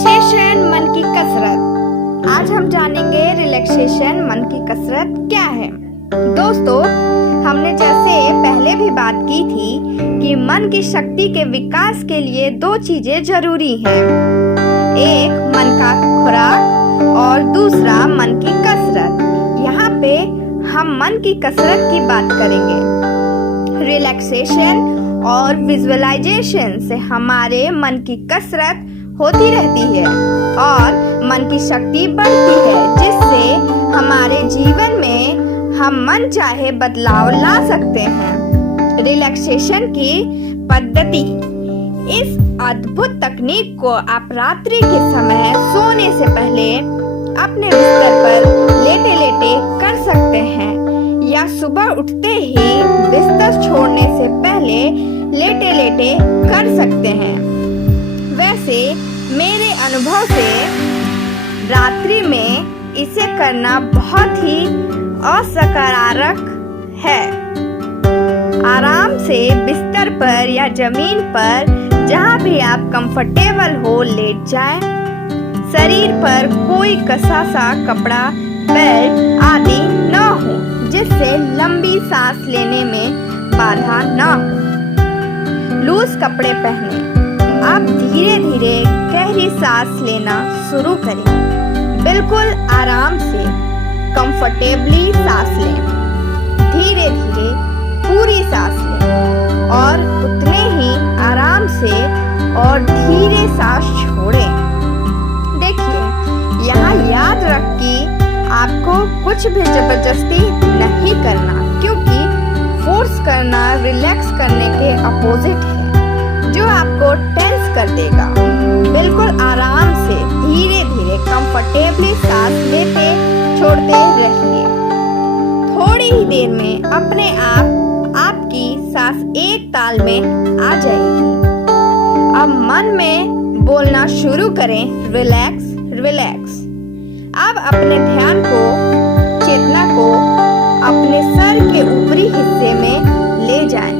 Relaxation मन की कसरत। आज हम जानेंगे रिलैक्सेशन मन की कसरत क्या है। दोस्तों, हमने जैसे पहले भी बात की थी कि मन की शक्ति के विकास के लिए दो चीजें जरूरी हैं। एक मन का खुराक और दूसरा मन की कसरत। यहाँ पे हम मन की कसरत की बात करेंगे। रिलैक्सेशन और विजुअलाइजेशन से हमारे मन की कसरत होती रहती है और मन की शक्ति बढ़ती है, जिससे हमारे जीवन में हम मन चाहे बदलाव ला सकते हैं। रिलैक्सेशन की पद्धति। इस अद्भुत तकनीक को आप रात्रि के समय सोने से पहले अपने बिस्तर पर लेटे लेटे कर सकते हैं या सुबह उठते ही बिस्तर छोड़ने से पहले लेटे लेटे कर सकते हैं। वैसे मेरे अनुभव से रात्रि में इसे करना बहुत ही असकारात्मक है। आराम से बिस्तर पर या जमीन पर जहाँ भी आप कंफर्टेबल हो लेट जाएं। शरीर पर कोई कसा सा कपड़ा, बेल्ट आदि न हो, जिससे लंबी सांस लेने में बाधा न हो। लूज कपड़े पहने। आप धीरे धीरे गहरी सांस लेना शुरू करें। बिल्कुल आराम से कंफर्टेबली सांस लें। धीरे धीरे पूरी सांस लें और उतने ही आराम से और धीरे सांस छोड़ें। देखिए, यहाँ याद रख कि आपको कुछ भी जबरदस्ती नहीं करना, क्योंकि फोर्स करना रिलैक्स करने के अपोजिट है, जो आपको टेंस कर देगा। बिल्कुल आराम से धीरे धीरे कंफर्टेबली सांस लेते छोड़ते रहिए। थोड़ी ही देर में अपने आप आपकी सांस एक ताल में आ जाएगी। अब मन में बोलना शुरू करें, रिलैक्स रिलैक्स। अब अपने ध्यान को, चेतना को अपने सर के ऊपरी हिस्से में ले जाएं।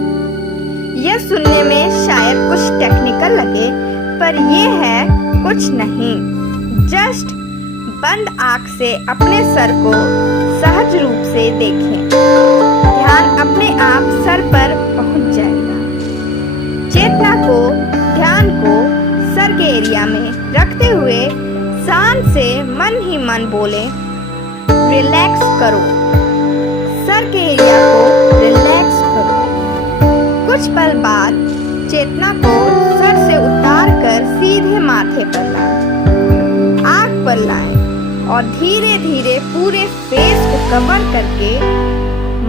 यह सुनने में शायद कुछ टेक्निकल लगे, पर यह है कुछ नहीं। जस्ट बंद आंख से अपने सर को सहज रूप से देखें। ध्यान अपने आप सर पर पहुंच जाएगा। चेतना को, ध्यान को सर के एरिया में रखते हुए शांत से मन ही मन बोले, रिलैक्स करो। सर के एरिया को रिलैक्स करो। कुछ पल बाद चेतना को सर से उतार कर सीधे माथे पर लाएं। आंख पर लाएं और धीरे धीरे पूरे फेस को कवर करके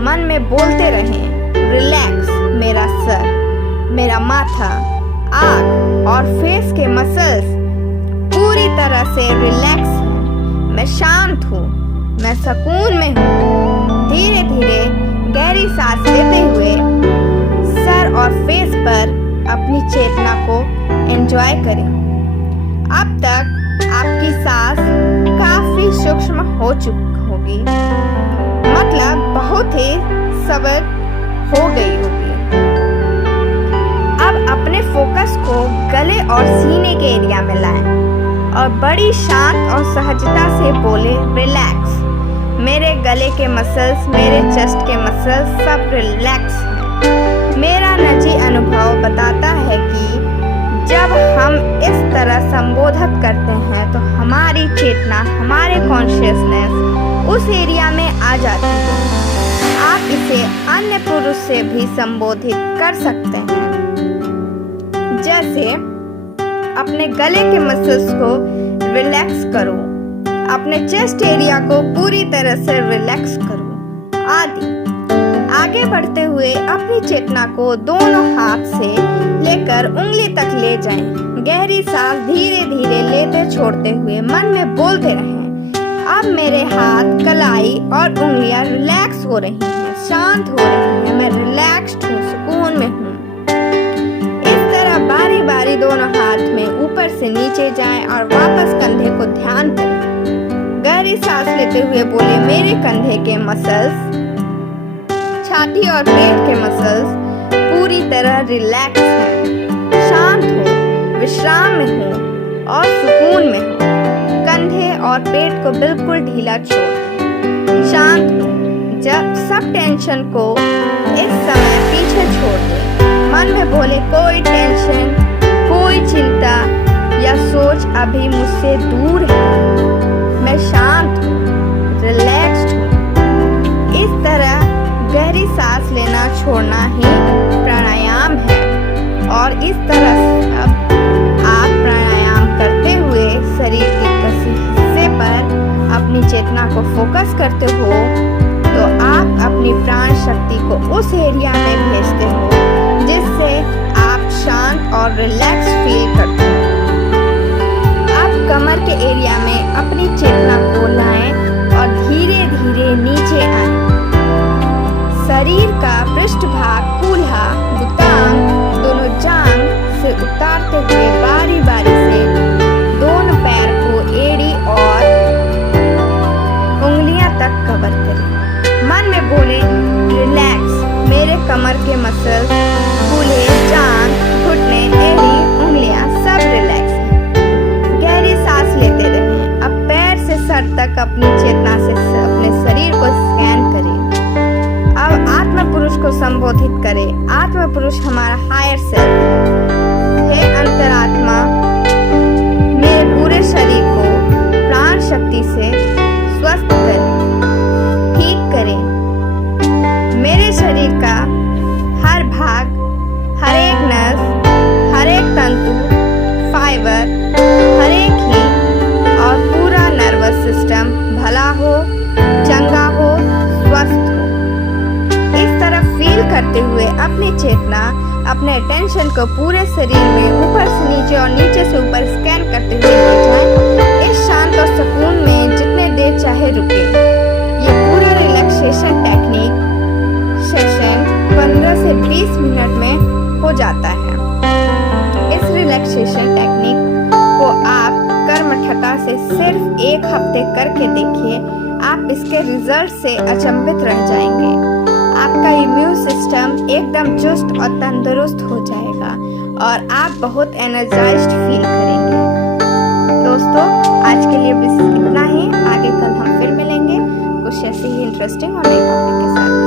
मन में बोलते रहें, रिलैक्स। मेरा सर, मेरा माथा, आंख और फेस के मसल्स पूरी तरह से रिलैक्स हैं। मैं शांत हूँ, मैं सुकून में हूँ। धीरे धीरे गहरी सांस लेते हुए सर और फेस पर अपनी चेतना को एंजॉय करें। अब तक आपकी सांस काफी सूक्ष्म हो चुकी होगी, मतलब बहुत ही सबक हो गई होगी। अब अपने फोकस को गले और सीने के एरिया में लाएं और बड़ी शांत और सहजता से बोले, रिलैक्स। मेरे गले के मसल्स, मेरे चेस्ट के मसल्स सब रिलैक्स हैं। मेरा निजी अनुभव बताता है कि जब हम इस तरह संबोधित करते हैं तो हमारी चेतना, हमारे कॉन्शियसनेस उस एरिया में आ जाती है। आप इसे अन्य पुरुष से भी संबोधित कर सकते हैं, जैसे अपने गले के मसल्स को रिलैक्स करो, अपने चेस्ट एरिया को पूरी तरह से रिलैक्स करो आदि। आगे बढ़ते हुए अपनी चेतना को दोनों हाथ से लेकर उंगली तक ले जाएं। गहरी सांस धीरे धीरे लेते छोड़ते हुए मन में बोलते रहें, अब मेरे हाथ, कलाई और उंगलियां रिलैक्स हो रही हैं, शांत हो रही हैं, मैं रिलैक्स्ड हूँ, सुकून में हूँ। इस तरह बारी बारी दोनों हाथ में ऊपर से नीचे जाएं और वापस कंधे को ध्यान करें। गहरी सांस लेते हुए बोले, मेरे कंधे के मसल्स, छाती और पेट के मसल्स पूरी तरह रिलैक्स हैं, शांत हो, विश्राम में हूँ और सुकून में हो। कंधे और पेट को बिल्कुल ढीला छोड़ दें। शांत हो। जब सब टेंशन को इस समय पीछे छोड़ दें। मन में बोले कोई टेंशन, कोई चिंता या सोच अभी मुझसे दूर है। मैं शांत हूँ, रिलैक्स्ड हूँ। इस तरह गहरी सांस लेना छोड़ना ही प्राणायाम है। और इस तरह अब आप प्राणायाम करते हुए शरीर के किसी हिस्से पर अपनी चेतना को फोकस करते हो तो आप अपनी प्राण शक्ति को उस एरिया में भेजते हो जिससे आप शांत और रिलैक्स फील करते हो। आप कमर के एरिया में अपनी चेतना को लाएं और धीरे धीरे नीचे आएं। शरीर का पृष्ठभाग, कूल्हा, गुदाम, दोनों जांघ से उतारते हुए बारी बारी से दोनों पैर को एड़ी और उंगलियां तक कवर करें। मन में बोले रिलैक्स। मेरे कमर के मसल्स, कूल्हे, जांघ, घुटने, एड़ी, उंगलियां सब रिलैक्स हैं। गहरी सांस लेते रहें। अब पैर से सर तक अपनी चेतना से अपने शरीर को स्कैन करें। अब आत्मा पुरुष को संबोधित करें। आत्मा पुरुष हमारा हायर सेल्फ है। अंतरात्मा मेरे पूरे शरीर को प्राण शक्ति से स्वस्थ करें, ठीक करें। मेरे शरीर का हर भाग, हर एक नस, हर एक तंतु, फाइबर, हर एक ही और पूरा नर्वस सिस्टम भला हो, चंगा हो, स्वस्थ हो। इस तरह फील करते हुए अपनी चेतना, अपने अटेंशन को पूरे शरीर में ऊपर से नीचे और नीचे से ऊपर स्कैन करते हुए ले जाएं। इस शांत और सुकून में जितने देर चाहे रुके। ये पूरा रिलैक्सेशन टेक्निक सेशन 15 से 20 मिनट में हो जाता है। इस रिलैक्सेशन टेक्निक को आप कर्मठता से सिर्फ 1 हफ्ते करके देखिए। आप इसके रिजल्ट से अचंभित रह जाएंगे। आपका इम्यून सिस्टम एकदम चुस्त और तंदुरुस्त हो जाएगा और आप बहुत एनर्जाइज्ड फील करेंगे। दोस्तों, आज के लिए बस इतना ही। आगे कल हम फिर मिलेंगे कुछ ऐसे ही इंटरेस्टिंग और नए टॉपिक के साथ।